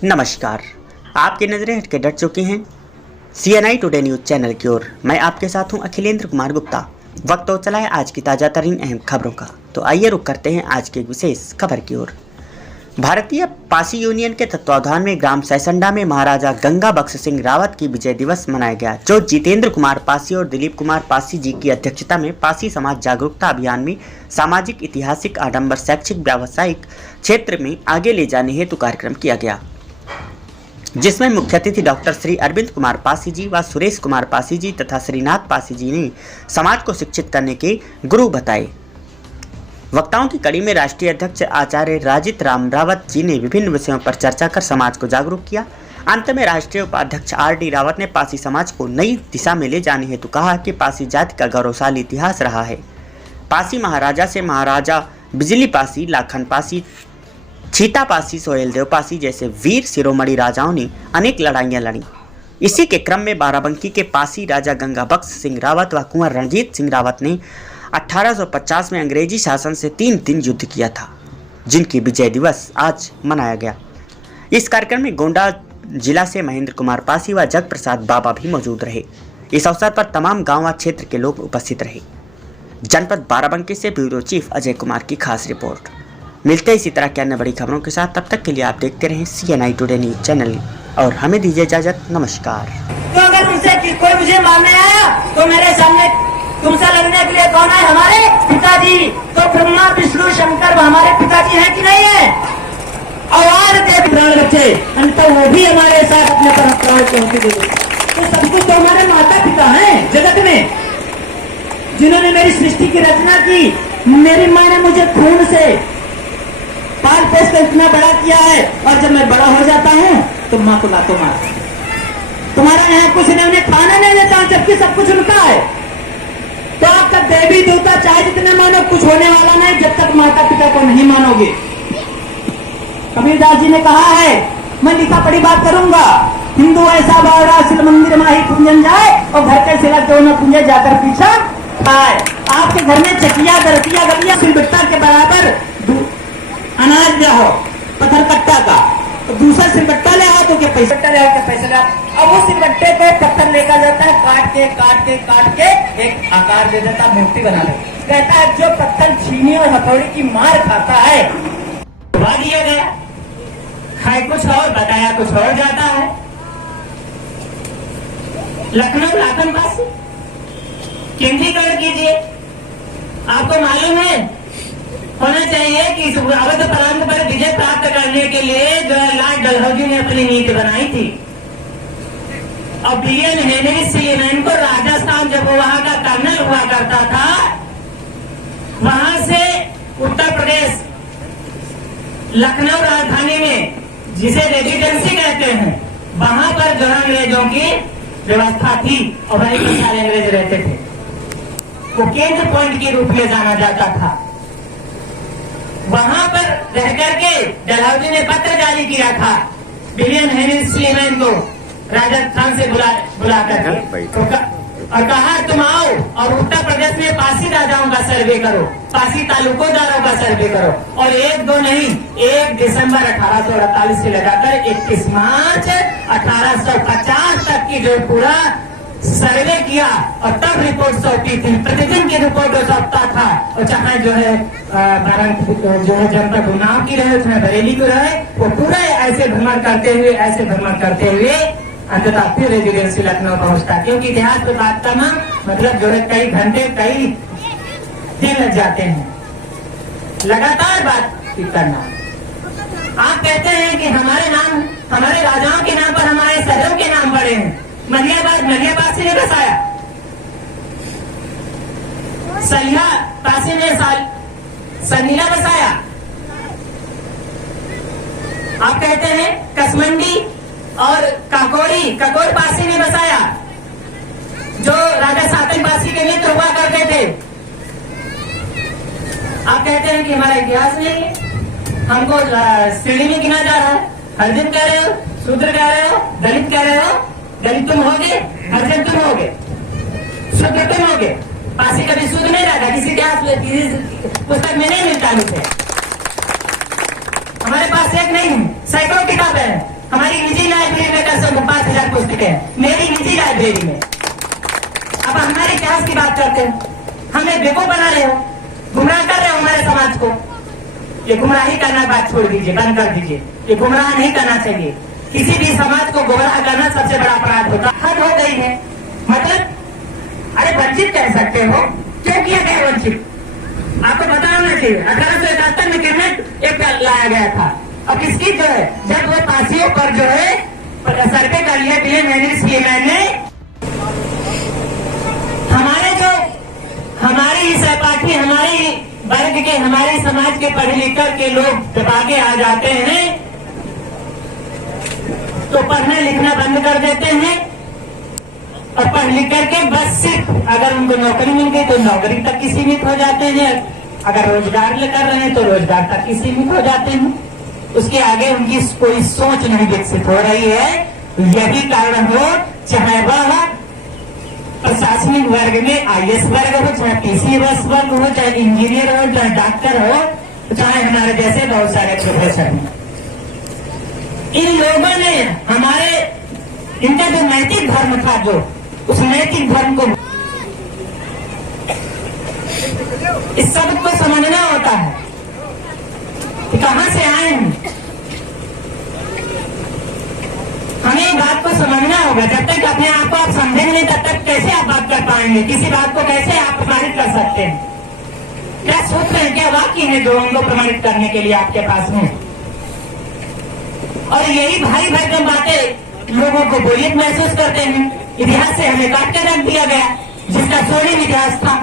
नमस्कार। आपकी नज़रें हटके डट चुकी हैं CNI टुडे न्यूज चैनल की ओर। मैं आपके साथ हूं अखिलेंद्र कुमार गुप्ता। वक्त हो चला है आज की ताज़ा तरीन अहम खबरों का, तो आइए रुक करते हैं आज की एक विशेष खबर की ओर। भारतीय पासी यूनियन के तत्वावधान में ग्राम सैसंडा में महाराजा गंगा बख्श सिंह रावत की विजय दिवस मनाया गया, जो जितेंद्र कुमार पासी और दिलीप कुमार पासी जी की अध्यक्षता में पासी समाज जागरूकता अभियान में सामाजिक, ऐतिहासिक, आडंबर, शैक्षिक, व्यावसायिक क्षेत्र में आगे ले जाने हेतु कार्यक्रम किया गया, जिसमें मुख्य अतिथि डॉक्टर श्री अरविंद कुमार पासी जी व सुरेश कुमार पासी जी तथा श्रीनाथ पासी जी ने समाज को शिक्षित करने के गुरु बताए। वक्ताओं की कड़ी में राष्ट्रीय अध्यक्ष आचार्य राजित राम रावत जी ने विभिन्न विषयों पर चर्चा कर समाज को जागरूक किया। अंत में राष्ट्रीय उपाध्यक्ष RD रावत ने पासी समाज को नई दिशा में ले जाने हेतु कहा कि पासी जाति का गौरवशाली इतिहास रहा है। पासी महाराजा से महाराजा बिजली पासी, लाखन पासी, छीता पासी, सोहेल देव पासी जैसे वीर शिरोमणि राजाओं ने अनेक लड़ाइयां लड़ी। इसी के क्रम में बाराबंकी के पासी राजा गंगा बख्श सिंह रावत व कुंवर रणजीत सिंह रावत ने 1850 में अंग्रेजी शासन से 3 दिन युद्ध किया था, जिनकी विजय दिवस आज मनाया गया। इस कार्यक्रम में गोंडा जिला से महेंद्र कुमार पासी व जग प्रसाद बाबा भी मौजूद रहे। इस अवसर पर तमाम गांव व क्षेत्र के लोग उपस्थित रहे। जनपद बाराबंकी से ब्यूरो चीफ अजय कुमार की खास रिपोर्ट। मिलते इसी तरह के अन्य बड़ी खबरों के साथ, तब तक के लिए आप देखते रहें CNI टुडे न्यूज चैनल और हमें दीजिए इजाजत। नमस्कार। तो अगर तुमसे कोई मुझे मारने आया तो मेरे सामने तुमसे लड़ने के लिए कौन है? हमारे पिताजी। तो ब्रह्मा विष्णु शंकर हमारे पिताजी हैं कि नहीं है? और के प्राण बच्चे तो वो भी हमारे साथ अपने परंपराओं को होते थे। तो सब कुछ तो हमारे माता पिता हैं जगत में, जिन्होंने मेरी सृष्टि की रचना की। मेरी माँ ने मुझे खून से पाल पोस कर इतना बड़ा किया है, और जब मैं बड़ा हो जाता हूँ तो माँ को लातो मार। तुम्हारा यहाँ कुछ नहीं, उन्हें खाना नहीं देता, जबकि सब कुछ उनका है। तो आपका देवी देवता चाहे जितने मानो, कुछ होने वाला नहीं जब तक माता पिता को नहीं मानोगे। कबीरदास जी ने कहा है, मैं लिखा पढ़ी बात करूंगा, हिंदू ऐसा बावड़ा सिल मंदिर माही कुंजन जाए और घर के सिला क्यों न कुंजे जाकर पीछा खाए। आपके घर में चकिया गरतिया गलिया सिलबट्टा के बराबर अनाज ले आओ पत्थर कट्टा का, तो दूसरा सिलबट्टा ले आओ तो क्या पैसा ले आओ, क्या पैसा ले आओ। अब वो सिलबट्टे पे पत्थर लेकर जाता है, काट के एक आकार दे देता, मूर्ति बना ले। कहता है जो पत्थर छीनी और हथौड़ी की मार खाता है दबा दिया गया, खाए कुछ और बताया कुछ और जाता है। लखनऊ लाखन पास केंद्रीकरण कीजिए। आपको मालूम है होना चाहिए कि अवध प्रांत पर विजय प्राप्त करने के लिए जो है लॉर्ड डलहौजी ने अपनी नीति बनाई थी। और BN हेनरी सीएनएन को राजस्थान, जब वो वहां का कर्नल हुआ करता था, वहां से उत्तर प्रदेश लखनऊ राजधानी में, जिसे रेजिडेंसी कहते हैं, वहां पर जो है अंग्रेजों की व्यवस्था थी और वहीं पर सारे अंग्रेज रहते थे। वो केंद्र पॉइंट के रूप में जाना जाता था। वहां पर रह करके डलहौजी ने पत्र जारी किया था BN हेनरी सीएनएन को राजस्थान से बुला करके, और कहा तुम आओ और उत्तर प्रदेश में पासी राजाओं का सर्वे करो, पासी तालुकोदारों का सर्वे करो। और 1-2 नहीं, 1 दिसंबर 1848 से लगाकर 31 मार्च 1850 तक की जो पूरा सर्वे किया और तब रिपोर्ट सौंपी थी। प्रतिदिन की रिपोर्ट सौंपता था। और चाहे जो है जो है जनपद उन्नाव की रहे, चाहे बरेली की रहे, वो पूरा ऐसे भ्रमण करते हुए अंततः फिर रेजिडेंसी लखनऊ पहुंचता। क्योंकि इतिहास को बांटता ना मतलब जो है कई घंटे कई दिन लग जाते हैं लगातार बात करना। आप कहते हैं कि हमारे नाम, हमारे राजाओं के नाम पर हमारे सदों के नाम पड़े हैं। मलियाबाद से बसाया, सलिया पासी ने सनीला बसाया। आप कहते हैं कसमंडी और ककोर पासी ने बसाया, जो राजा सातन पासी के नेत्र हुआ करते थे। आप कहते हैं कि हमारा इतिहास नहीं है, हमको श्रेणी में गिना जा रहा है। हरिजन कह रहे हो, शूद्र कह रहे हो, दलित कह रहे हो। दलित तुम होगे, हरिजन तुम होगे, शूद्र तुम होगे। पासी कभी शूद्र नहीं रहा, किसी इतिहास पुस्तक में नहीं मिलता मुझे। हमारे पास एक नहीं, सैकड़ों किताबें हैं। हमारी निजी लाइब्रेरी में कल से 5,000 पुस्तकें हैं, मेरी निजी लाइब्रेरी में। अब हमारे इतिहास की बात करते हैं, हमें बेवकूफ बना रहे हो, गुमराह कर रहे हो हमारे समाज को। ये गुमराही करना बात छोड़ दीजिए, बंद कर दीजिए। ये गुमराह नहीं करना चाहिए। किसी भी समाज को गुमराह करना सबसे बड़ा अपराध होता है। हद हो गई है। मतलब अरे वंचित कह सकते हो, क्यों किया गया वंचित? आपको पता होना चाहिए 1871 में कैबिनेट एक लाया गया था। अब किसकी जो है, जब वो पासियों पर जो है सर्वे कर लिया मैंने हमारे सहपाठी, हमारे वर्ग के, हमारे समाज के पढ़े लिखकर के लोग जब आगे आ जाते हैं तो पढ़ना लिखना बंद कर देते हैं और पढ़ लिख करके बस सिर्फ अगर उनको नौकरी मिल गई तो नौकरी तक ही सीमित हो जाते हैं। अगर रोजगार कर रहे हैं तो रोजगार तक ही सीमित हो जाते हैं। उसके आगे उनकी कोई सोच नहीं विकसित हो रही है। यही कारण हो, चाहे वह प्रशासनिक वर्ग में आईएएस वर्ग हो, चाहे पीसीएस वर्ग हो, चाहे इंजीनियर हो, चाहे डॉक्टर हो, चाहे हमारे जैसे बहुत सारे प्रोफेसर हैं। इन लोगों ने हमारे, इनका जो नैतिक धर्म था, जो उस नैतिक धर्म को, इस सब को समझना होता है कि कहां से आए हैं। हमें बात को समझना होगा। जब तक अपने आप को आप समझेंगे नहीं तब तक कैसे आप बात कर पाएंगे? किसी बात को कैसे आप प्रमाणित कर सकते हैं? क्या सूत्र है, क्या वाक्य है जो उनको प्रमाणित करने के लिए आपके पास है? और यही भारी भरकम बातें लोगों को बोरियत महसूस करते हैं। इतिहास से हमें काट कर रख दिया गया, जिसका स्वर्णिम इतिहास था।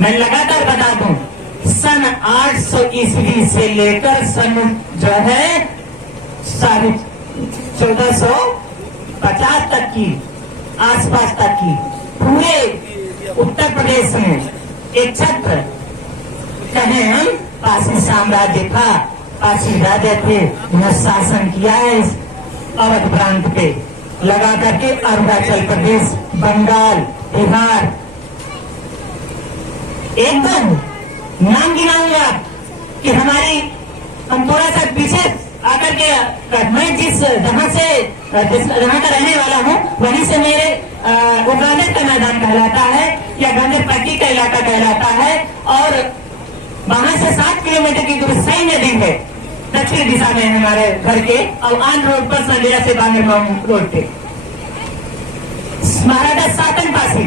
मैं लगातार बता दूं, सन 800 ईस्वी से लेकर सन जो है 1450 तक की, आसपास तक की, पूरे उत्तर प्रदेश में एक छत्र कहें हम पासी साम्राज्य था, पासी राजा थे, उन्होंने शासन किया है इस अवध प्रांत पे लगा करके। अरुणाचल प्रदेश, बंगाल, बिहार, एकदम नाम गिनाऊंगा कि हम थोड़ा सा पीछे आकर के, मैं जहाँ का रहने वाला हूँ वहीं से मेरे गांधर का मैदान कहलाता है या गांधर पट्टी का इलाका कहलाता है, और वहां से 7 किलोमीटर की दूरी सई नदी है, दक्षिण दिशा में हमारे घर के, और आन रोड पर संडेरा से बांगरगांव रोड पे महाराजा सातन पासी,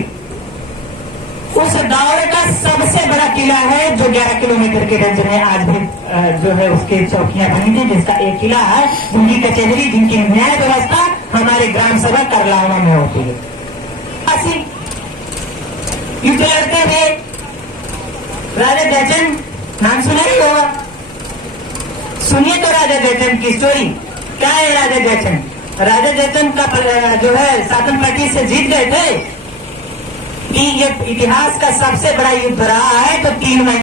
उस दौर का सबसे बड़ा किला है जो 11 किलोमीटर के रेंज में आज भी जो है उसके चौकियां बनी थी, जिसका एक किला है, जिनकी कचहरी, जिनकी न्याय व्यवस्था हमारे ग्राम सभा करलावा में होती है। युद्ध लड़ते हुए राजा जयचंद, नाम सुना ही होगा, सुनिए तो राजा जयचंद की स्टोरी। क्या है राजा जयचंद? राजा जयचंद का जो है सातन पार्टी से जीत गए थे कि ये इतिहास का सबसे बड़ा युद्ध रहा है, तो 3 महीने